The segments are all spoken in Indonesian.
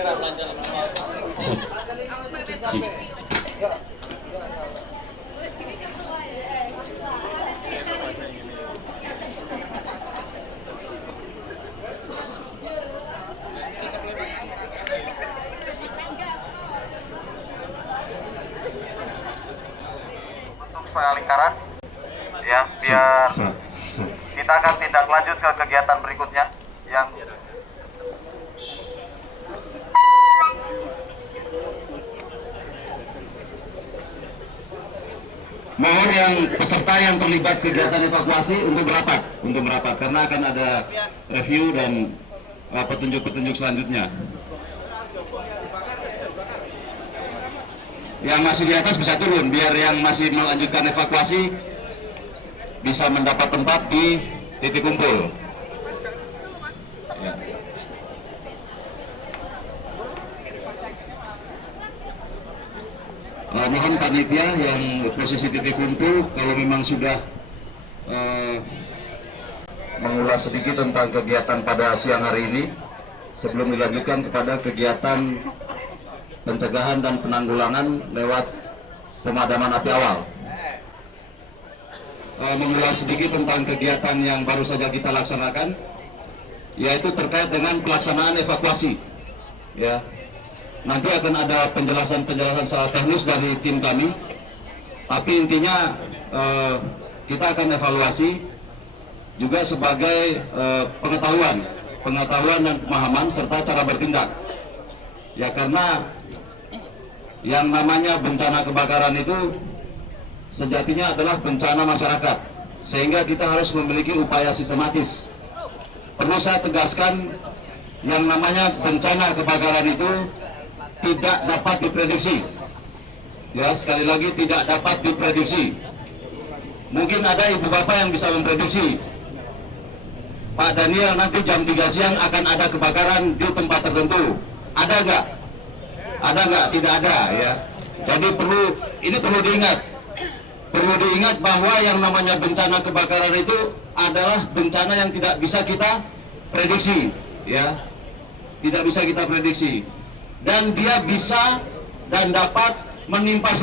Sip. Untuk soal lingkaran, ya, biar kita akan tindak lanjut ke kegiatan berikutnya yang mohon yang peserta yang terlibat kegiatan evakuasi untuk merapat karena akan ada review dan petunjuk-petunjuk selanjutnya. Yang masih di atas bisa turun biar yang masih melanjutkan evakuasi bisa mendapat tempat di titik kumpul. Ya. Mohon panitia yang posisi titik kumpul kalau memang sudah mengulas sedikit tentang kegiatan pada siang hari ini sebelum dilanjutkan kepada kegiatan pencegahan dan penanggulangan lewat pemadaman api awal. Mengulas sedikit tentang kegiatan yang baru saja kita laksanakan, yaitu terkait dengan pelaksanaan evakuasi. Ya, nanti akan ada penjelasan-penjelasan secara teknis dari tim kami, tapi intinya kita akan evaluasi juga sebagai pengetahuan dan pemahaman serta cara bertindak. Ya, karena yang namanya bencana kebakaran itu sejatinya adalah bencana masyarakat, sehingga kita harus memiliki upaya sistematis. Perlu saya tegaskan, yang namanya bencana kebakaran itu tidak dapat diprediksi. Ya, sekali lagi tidak dapat diprediksi. Mungkin ada ibu bapak yang bisa memprediksi, Pak Daniel nanti jam 3 siang akan ada kebakaran di tempat tertentu. Ada nggak? Ada nggak? Tidak ada, ya. Jadi perlu diingat bahwa yang namanya bencana kebakaran itu adalah bencana yang tidak bisa kita prediksi, ya. Tidak bisa kita prediksi. Dan dia bisa dan dapat menimpa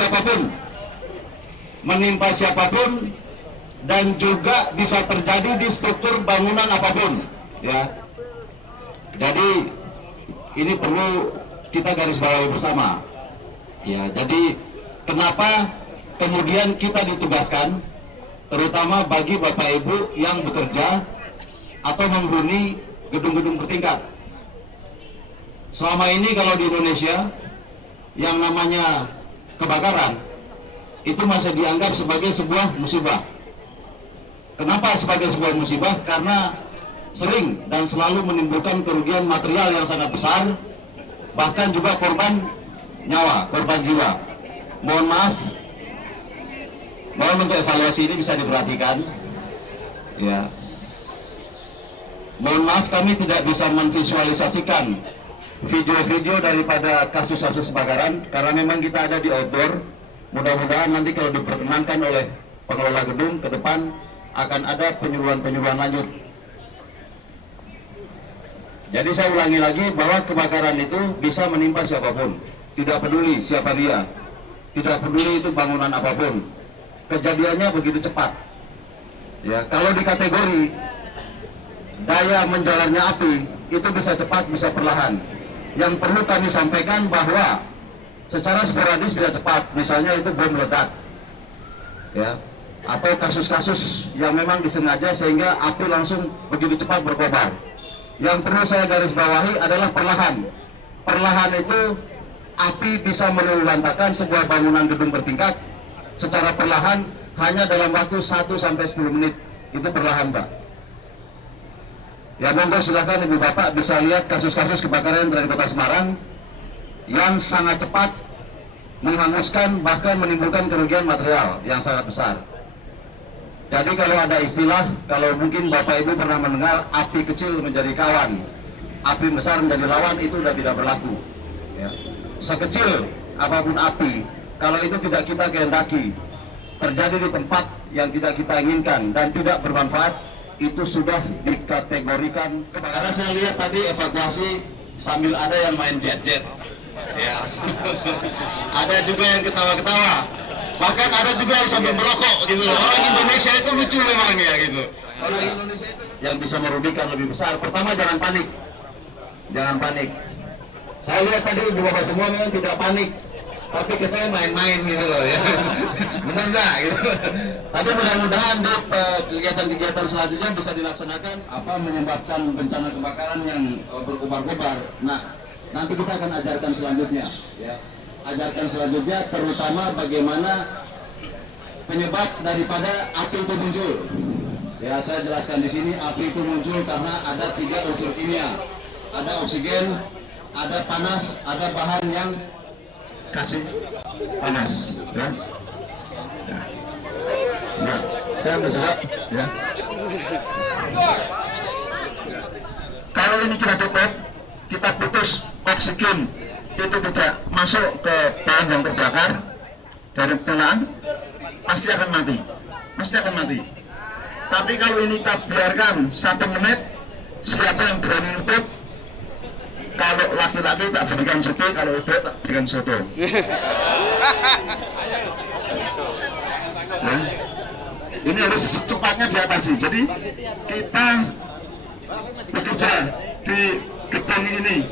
siapapun dan juga bisa terjadi di struktur bangunan apapun, ya. Jadi ini perlu kita garis bawahi bersama, ya. Jadi kenapa kemudian kita ditugaskan, terutama bagi bapak ibu yang bekerja atau menghuni gedung-gedung bertingkat. Selama ini kalau di Indonesia yang namanya kebakaran itu masih dianggap sebagai sebuah musibah. Kenapa sebagai sebuah musibah? Karena sering dan selalu menimbulkan kerugian material yang sangat besar, bahkan juga korban nyawa, korban jiwa. Mohon untuk evaluasi ini bisa diperhatikan, ya. Mohon maaf kami tidak bisa memvisualisasikan video-video daripada kasus-kasus kebakaran karena memang kita ada di outdoor. Mudah-mudahan nanti kalau diperkenankan oleh pengelola gedung ke depan akan ada penyuluhan-penyuluhan lanjut. Jadi saya ulangi lagi bahwa kebakaran itu bisa menimpa siapapun, tidak peduli siapa dia, tidak peduli itu bangunan apapun. Kejadiannya begitu cepat. Ya, kalau di kategori daya menjalarnya api itu bisa cepat, bisa perlahan. Yang perlu kami sampaikan bahwa secara sporadis bisa cepat, misalnya itu bom meledak, ya, atau kasus-kasus yang memang disengaja sehingga api langsung begitu cepat berkobar. Yang perlu saya garis bawahi adalah perlahan. Perlahan itu api bisa meluluhlantakan sebuah bangunan gedung bertingkat secara perlahan hanya dalam waktu 1-10 menit. Itu perlahan, Pak. Ya, monggo silakan Ibu Bapak bisa lihat kasus-kasus kebakaran yang terjadi di Kota Semarang yang sangat cepat menghanguskan bahkan menimbulkan kerugian material yang sangat besar. Jadi kalau ada istilah, kalau mungkin Bapak Ibu pernah mendengar api kecil menjadi kawan, api besar menjadi lawan, itu sudah tidak berlaku. Ya. Sekecil apapun api, kalau itu tidak kita kehendaki, terjadi di tempat yang tidak kita inginkan dan tidak bermanfaat, itu sudah dikategorikan kebakaran. Saya lihat tadi evakuasi sambil ada yang main jet-jet. Ya. Ada juga yang ketawa-ketawa. Bahkan ada juga yang sambil merokok gitu loh. Orang Indonesia itu lucu memang ya gitu. Orang Indonesia itu yang bisa merugikan lebih besar. Pertama, jangan panik. Jangan panik. Saya lihat tadi ibu bapak semua memang tidak panik, tapi kita main-main gitu loh ya. Benar nggak gitu. Tapi mudah-mudahan kegiatan-kegiatan selanjutnya bisa dilaksanakan menyebabkan bencana kebakaran yang berkobar-kobar. Nah, nanti kita akan ajarkan selanjutnya ya. Ajarkan selanjutnya terutama bagaimana penyebab daripada api itu muncul. Ya, saya jelaskan di sini api itu muncul karena ada 3 unsur kimia. Ada oksigen, ada panas, ada bahan yang kasih panas ya. Nah, saya berharap ya. Kalau ini kita tutup, kita putus oksigen itu tidak masuk ke bahan yang terbakar dari pengenalan, pasti akan mati. Tapi kalau ini kita biarkan 1 menit, siapa yang berani nutup? Kalau laki-laki tak berikan soto, kalau ibu tak berikan soto. Nah, ini harus secepatnya diatasi. Jadi kita bekerja di gedung ini,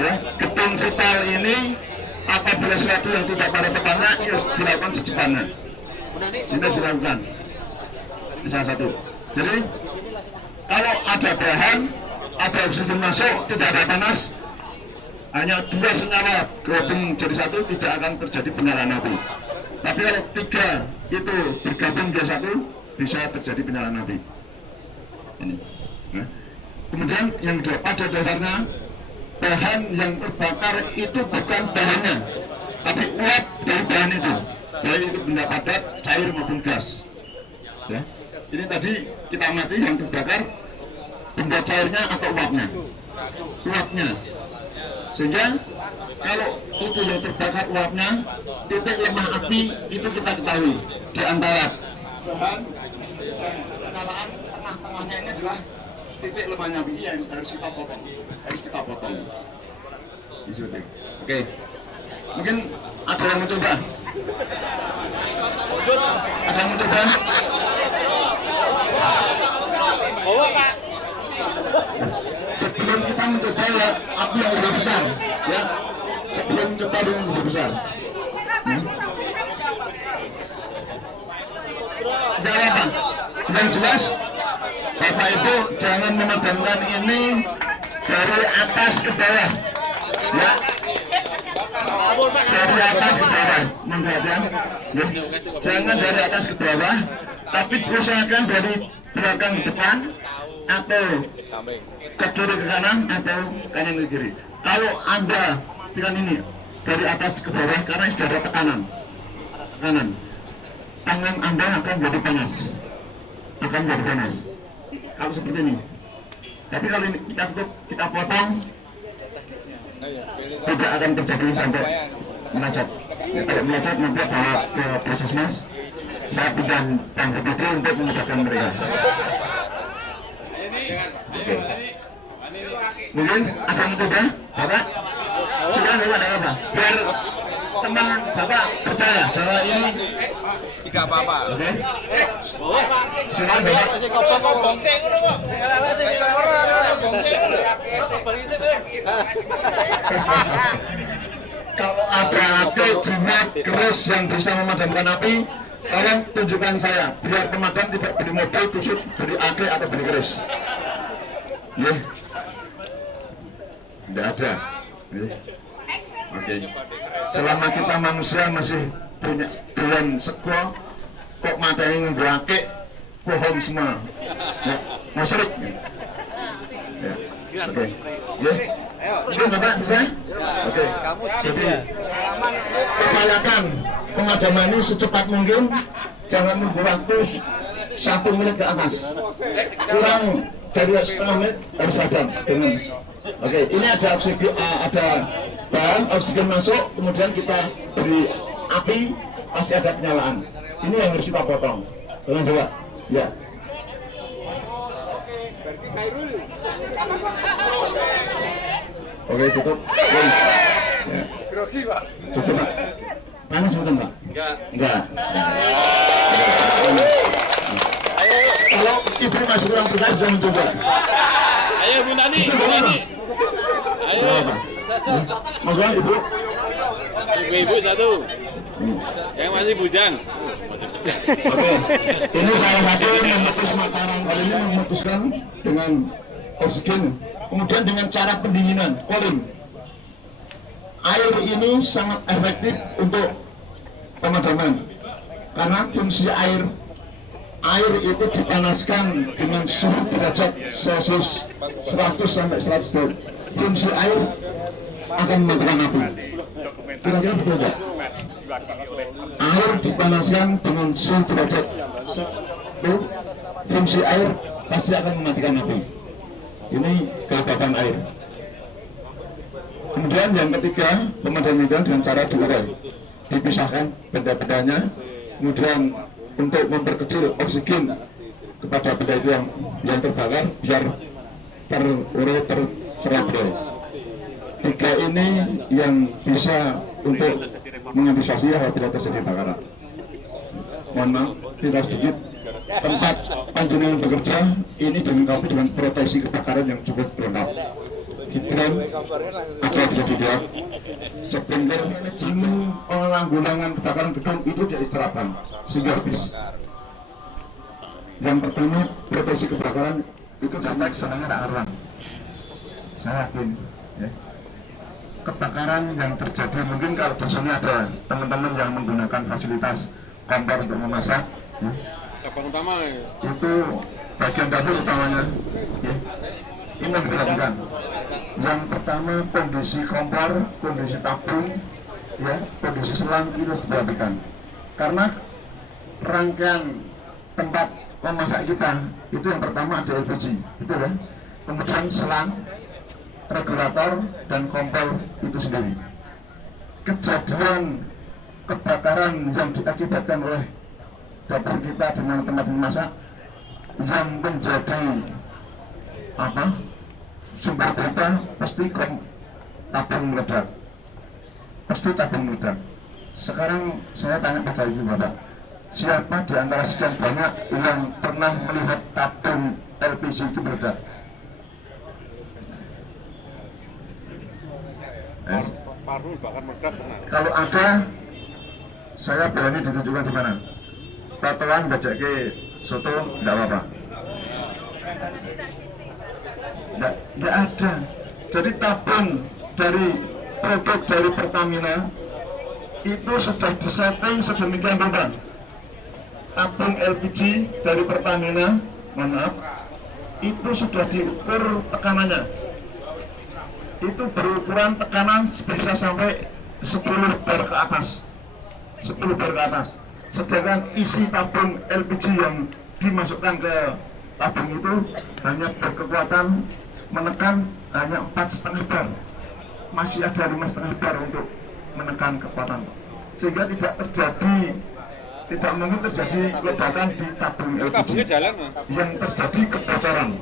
ya, gedung vital ini. Apabila sesuatu yang tidak pada tempatnya, ya dilakukan secepatnya. Ini dilakukan. Ini salah satu. Jadi kalau ada bahan, ada oksigen masuk, tidak ada panas, hanya 2 senyawa gabung jadi satu, tidak akan terjadi penyalaan api. Tapi kalau 3 itu bergabung jadi satu, bisa terjadi penyalaan api. Ini. Nah. Kemudian yang kedua, pada dasarnya bahan yang terbakar itu bukan bahannya, tapi uap dari bahan itu, baik itu benda padat, cair maupun gas. Ya. Ini tadi kita amati yang terbakar benda cairnya atau uapnya. Sehingga kalau itu yang terbakar uapnya, titik lemah api itu kita ketahui di antara bahan penyalaan tengah-tengahnya ini adalah titik lemahnya api yang harus kita potong. Oke. Mungkin ada yang mencoba? Ada yang mencoba? Bawa Pak. Sebelum kita mencoba ya api yang lebih besar, ya. Sebelum mencoba yang lebih besar. Jangan apa? Yang jelas, Bapak Ibu jangan memadamkan ini dari atas ke bawah, ya. Dari atas ke bawah, ya. Jangan dari atas ke bawah, tapi usahakan dari belakang ke depan atau ke kiri ke kanan atau kanan ke kiri. Kalau Anda tekan ini dari atas ke bawah karena sudah ada tekanan, tangan Anda akan jadi panas, Kalau seperti ini. Tapi kalau ini kita tutup, kita potong, tidak akan terjadi sampai melacak. Kalau melacak nanti bawa ke puskesmas. Saya pinjam Bang BPD untuk menyelesaikan mereka. Mungkin ada yang coba, Bapak? Silakan Bapak, ada apa? Biar teman Bapak percaya bahwa ini tidak apa-apa. Oke. Silakan Bapak. Kalau ada api jimat keras yang bisa memadamkan api, tolong tunjukkan saya, biar pemadam tidak beli mobil tusuk beli api atau beli keris. Ya, tidak ada. Oke. Selama kita manusia masih punya bulan seko, kok matanya ngebuake pohon semua, musyrik. Ya. Oke. Ya. Ini Bapak bisa? Oke. Jadi upayakan pemadaman ini secepat mungkin, jangan menunggu waktu 1 menit ke atas. Kurang dari setengah menit harus padam dengan. Oke, ini ada oksigen, ada bahan oksigen masuk, kemudian kita beri api, pasti ada penyalaan. Ini yang harus kita potong. Dengan coba, ya. Oke, cukup. Ya. Cukup, Pak. Panas bukan, Pak? Enggak. Kalau ibu masih kurang percaya, bisa mencoba. Ayo Bu Nani, Bisa, Bu Nani. Ayo. Maksudnya ibu? Ibu-ibu satu. Yang masih bujang. Oke, ini salah satu memutus Mataram kali ini memutuskan dengan oksigen, kemudian dengan cara pendinginan, cooling. Air ini sangat efektif untuk pemadaman karena fungsi air itu dipanaskan dengan suhu derajat Celcius 100 sampai 100 derajat. Fungsi air akan mematikan api. Kira-kira betul nggak? Air dipanaskan dengan suhu derajat 100, fungsi air pasti akan mematikan api. Ini kehebatan air. Kemudian yang ketiga, pemadaman dengan cara diurai, dipisahkan benda-bendanya, kemudian untuk memperkecil oksigen kepada benda itu yang terbakar biar terurai tercerap. Tiga ini yang bisa untuk mengantisipasi apabila terjadi kebakaran. Mohon maaf, tidak sedikit tempat panjenengan bekerja ini dilengkapi dengan proteksi kebakaran yang cukup lengkap. Hidran atau bisa dilihat sprinkler manajemen penanggulangan kebakaran gedung itu tidak diterapkan sehingga habis. Yang pertama, proteksi kebakaran itu data kesenangan alarm. Saya yakin ya. Kebakaran yang terjadi, mungkin kalau di sini ada teman-teman yang menggunakan fasilitas kompor untuk memasak ya. Utama Itu bagian dapur utamanya ya. Ini yang dilakukan. Yang pertama, kondisi kompor, kondisi tabung ya, kondisi selang itu harus diperhatikan karena rangkaian tempat memasak kita itu yang pertama ada LPG, betul ya, kemudian selang, regulator, dan kompor itu sendiri. Kejadian kebakaran yang diakibatkan oleh dapur kita di mana tempat memasak yang menjadi sumber berita pasti tabung meledak, pasti tabung meledak. Sekarang saya tanya pada ibu bapak, siapa di antara sekian banyak yang pernah melihat tabung LPG itu meledak? Kalau ada, saya berani ditunjukkan di mana. Patokan jajak ke soto, tidak apa-apa. Tidak ada. Jadi tabung dari produk dari Pertamina itu sudah disetting sedemikian rupa. Tabung LPG dari Pertamina, mohon maaf, itu sudah diukur tekanannya. Itu berukuran tekanan bisa sampai 10 bar ke atas. 10 bar ke atas. Sedangkan isi tabung LPG yang dimasukkan ke tabung itu hanya berkekuatan menekan hanya 4,5 bar. Masih ada 5,5 bar untuk menekan kekuatan, sehingga tidak mungkin terjadi ledakan di tabung LPG. Yang terjadi kebocoran.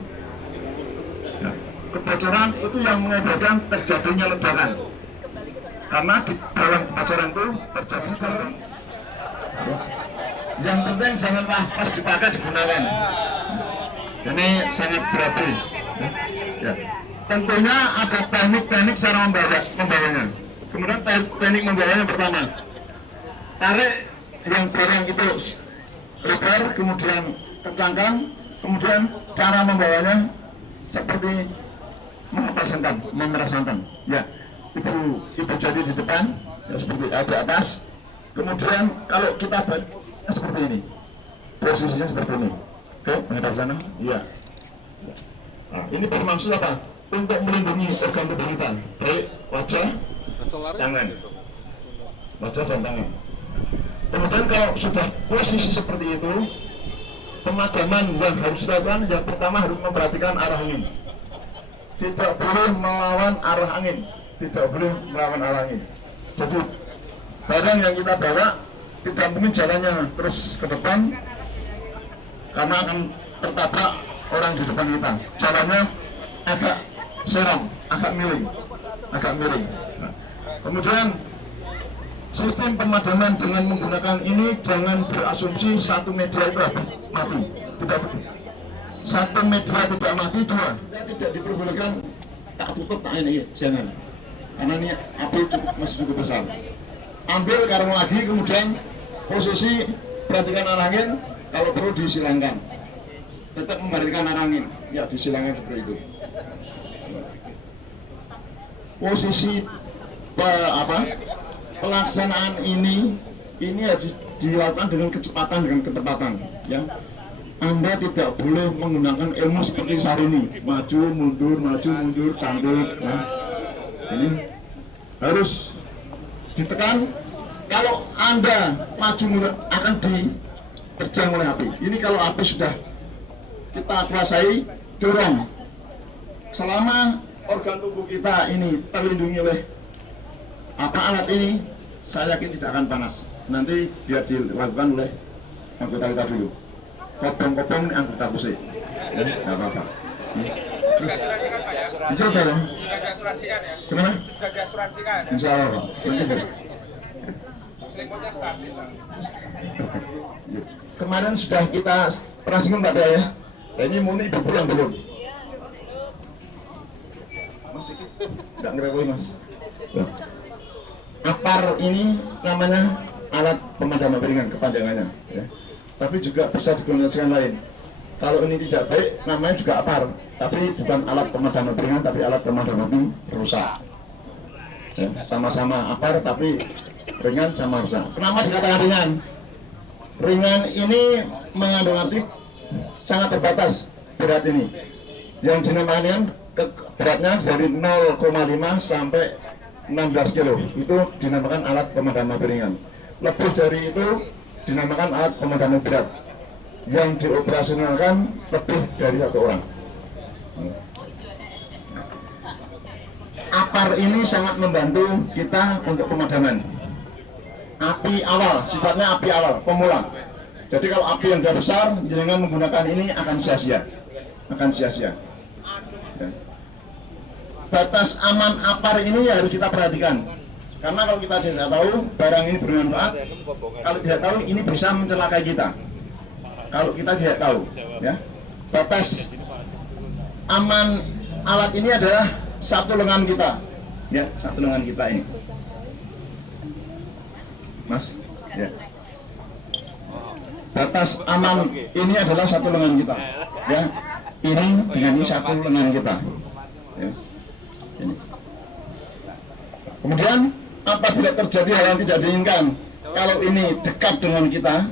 Ya, kebocoran itu yang mengakibatkan terjadinya ledakan. Karena di dalam kebocoran itu terjadi ledakan. Yang penting jangan pas dipakai digunakan. Ini sangat berarti. Ya. Tentunya ada teknik-teknik cara membawanya. Kemudian teknik membawanya pertama, tarik yang barang itu lebar, kemudian kencangkan, kemudian cara membawanya seperti memeras santan. Ya, ibu jadi di depan, ya, seperti di atas. Kemudian kalau kita seperti ini, posisinya seperti ini. Oke, menghadap sana. Iya. Nah, ini bermaksud apa? Untuk melindungi organ tubuh kita, baik wajah, tangan, wajah dan tangan. Kemudian kalau sudah posisi seperti itu, pemadaman yang harus dilakukan yang pertama harus memperhatikan arah angin. Tidak boleh melawan arah angin, tidak boleh melawan arah angin. Jadi barang yang kita bawa tidak mungkin jalannya terus ke depan, karena akan tertabrak orang di depan kita. Jalannya agak serong, agak miring. agak miring. Nah, kemudian sistem pemadaman dengan menggunakan ini jangan berasumsi satu media itu mati. Tidak betul. Satu media tidak mati, dua tidak diperbolehkan tak tutup tak ini, jangan. Karena ini api masih cukup besar. Ambil karung lagi, kemudian posisi perhatikan arah angin, kalau perlu disilangkan. Tetap memperhatikan arah angin, ya disilangkan seperti itu. Posisi pelaksanaan ini harus dilakukan dengan kecepatan, dengan ketepatan, ya. Anda tidak boleh menggunakan ilmu seperti Sarini, maju mundur, canduk. Nah, ini harus ditekan. Kalau Anda maju mundur akan diterjang oleh api. Ini kalau api sudah kita kuasai, dorong. Selama organ tubuh kita ini terlindungi oleh alat ini, saya yakin tidak akan panas. Nanti biar dilakukan oleh anggota kita dulu. Kopong-kopong ini anggota pusing, ya, nggak apa-apa. Dicoba ya? Sudah diasuransikan ya? Gimana? Sudah diasuransikan ya? Insya Allah, Pak. Selimutnya statis. Kemarin sudah kita operasikan Pak ya. Ini murni ibu yang belum. Mas itu nggak ngerepotin Mas. Apar ini namanya alat pemadam api ringan kepanjangannya, ya. Tapi juga bisa dikombinasikan lain. Kalau ini tidak baik, namanya juga apar, tapi bukan alat pemadam api ringan, tapi alat pemadam api rusak. Ya, sama-sama apar, tapi ringan sama rusak. Kenapa dikatakan ringan? Ringan ini mengandung arti sangat terbatas berat ini. Yang dinamakan beratnya dari 0,5 sampai 16 kilo. Itu dinamakan alat pemadam api ringan. Lebih dari itu dinamakan alat pemadam berat yang dioperasionalkan lebih dari 1 orang. Apar ini sangat membantu kita untuk pemadaman. Api awal, sifatnya api awal, pemula. Jadi kalau api yang sudah besar, dengan menggunakan ini akan sia-sia, Ya. Batas aman apar ini harus kita perhatikan. Karena kalau kita tidak tahu barang ini bermanfaat, kalau tidak tahu ini bisa mencelakai kita. Kalau kita tidak tahu, ya. Batas aman alat ini adalah 1 lengan kita, ya, 1 lengan kita ini, Mas, ya. Batas aman ini adalah 1 lengan kita, ya. Ini dengan ini 1 lengan kita, ya. Ini. Kemudian apabila terjadi hal yang tidak diinginkan, kalau ini dekat dengan kita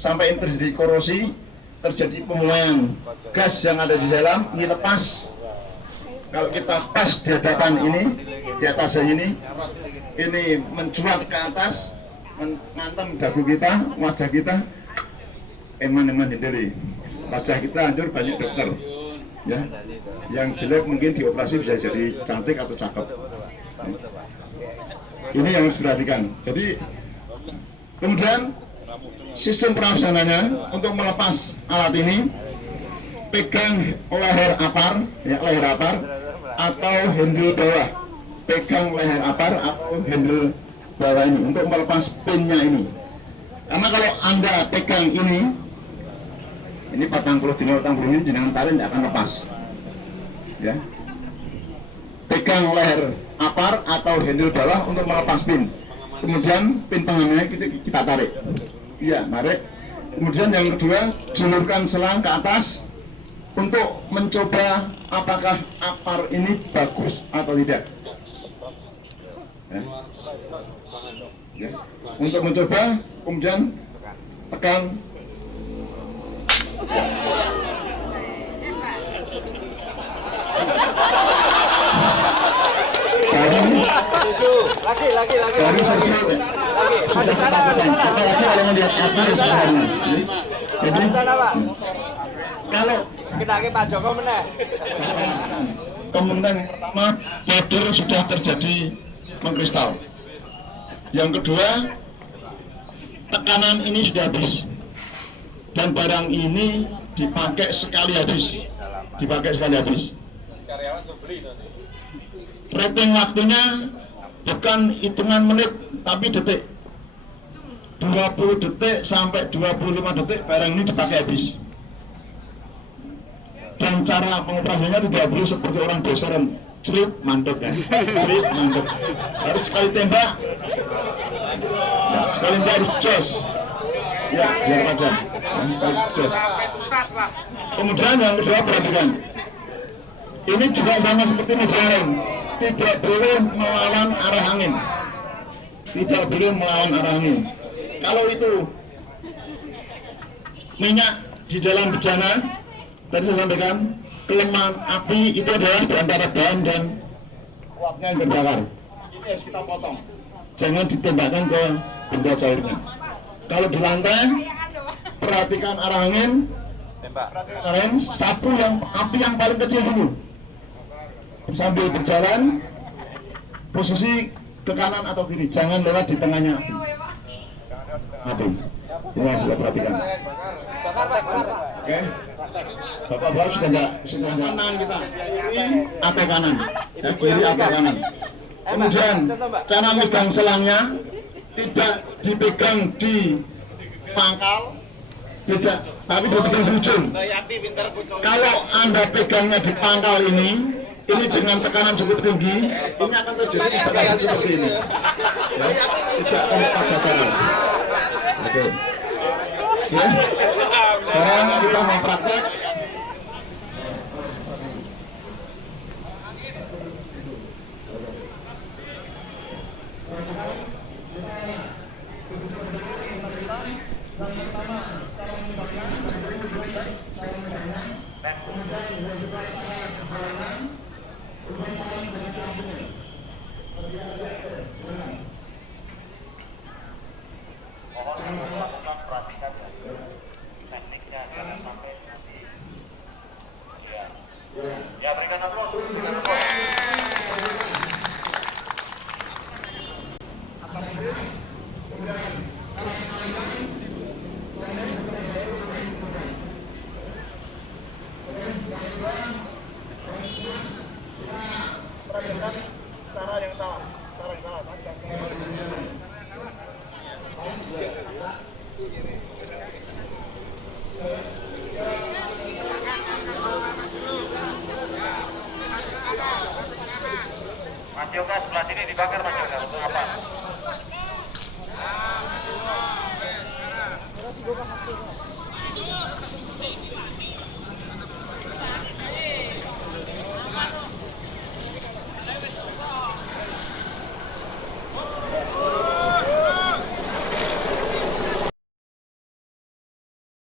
sampai ini terjadi korosi, terjadi pemuaian gas yang ada di dalam, ini lepas. Kalau kita pas di hadapan ini, di atasnya ini mencuat ke atas, mengantem dagu kita, wajah kita, eman-eman hindari. Wajah kita hancur, banyak dokter, ya. Yang jelek mungkin dioperasi bisa jadi cantik atau cakep. Ini yang harus diperhatikan. Jadi kemudian sistem pelaksananya untuk melepas alat ini, pegang leher apar, ya, leher apar atau handle bawah. Pegang leher apar atau handle bawah ini untuk melepas pinnya ini. Karena kalau Anda pegang ini 40 ini jenengan tarik tidak akan lepas, ya. Pegang leher apar atau handle bawah untuk melepas pin. Kemudian pin pengamannya kita tarik. Iya, tarik. Kemudian yang kedua, julurkan selang ke atas untuk mencoba apakah apar ini bagus atau tidak. Ya. Ya. Untuk mencoba, kemudian tekan. Lagi. Dari segi Lagi. Ada kalau melihat apar di sana. Jadi kalau kita ke Pak Joko meneh. kemungkinan pertama model sudah terjadi mengkristal. Yang kedua, tekanan ini sudah habis dan barang ini dipakai sekali habis. Karyawan beli nanti. rating waktunya bukan hitungan menit tapi detik. 20 detik sampai 25 detik barang ini dipakai habis. Dan cara pengoperasiannya tidak perlu seperti orang doser, cerit mantap ya, cerit mantap. Harus sekali tembak, ya, sekali tembak harus jos, ya biar aja, jos. Kemudian yang kedua perhatikan, ini juga sama seperti misalnya, tidak boleh melawan arah angin, tidak boleh melawan arah angin. Kalau itu minyak di dalam bejana, tadi saya sampaikan, kelemahan api itu adalah di antara bahan dan uapnya yang terbakar. Ini harus kita potong. Jangan ditembakkan ke benda cairnya. Kalau di lantai, perhatikan arah angin. Perhatikan arah angin, sapu yang api yang paling kecil dulu. Sambil berjalan, posisi ke kanan atau kiri. Jangan lewat di tengahnya api. Ini harus kita perhatikan. Oke, Bapak-bapak sudah kanan kita, kiri atau kanan, ya, kiri atau kanan. Kemudian cara megang selangnya tidak dipegang di pangkal, tidak, tapi dipegang di ujung. Kalau Anda pegangnya di pangkal ini dengan tekanan cukup tinggi, ini akan terjadi tekanan seperti ini, ya, tidak akan tepat sasaran. Oke. Ya. Sekarang kita mau praktek. Perhatikan tekniknya jangan sampai nanti ya berikan aplaus. Cara yang salah. Mas Yoga sebelah sini dibakar Mas Yoga untuk apa?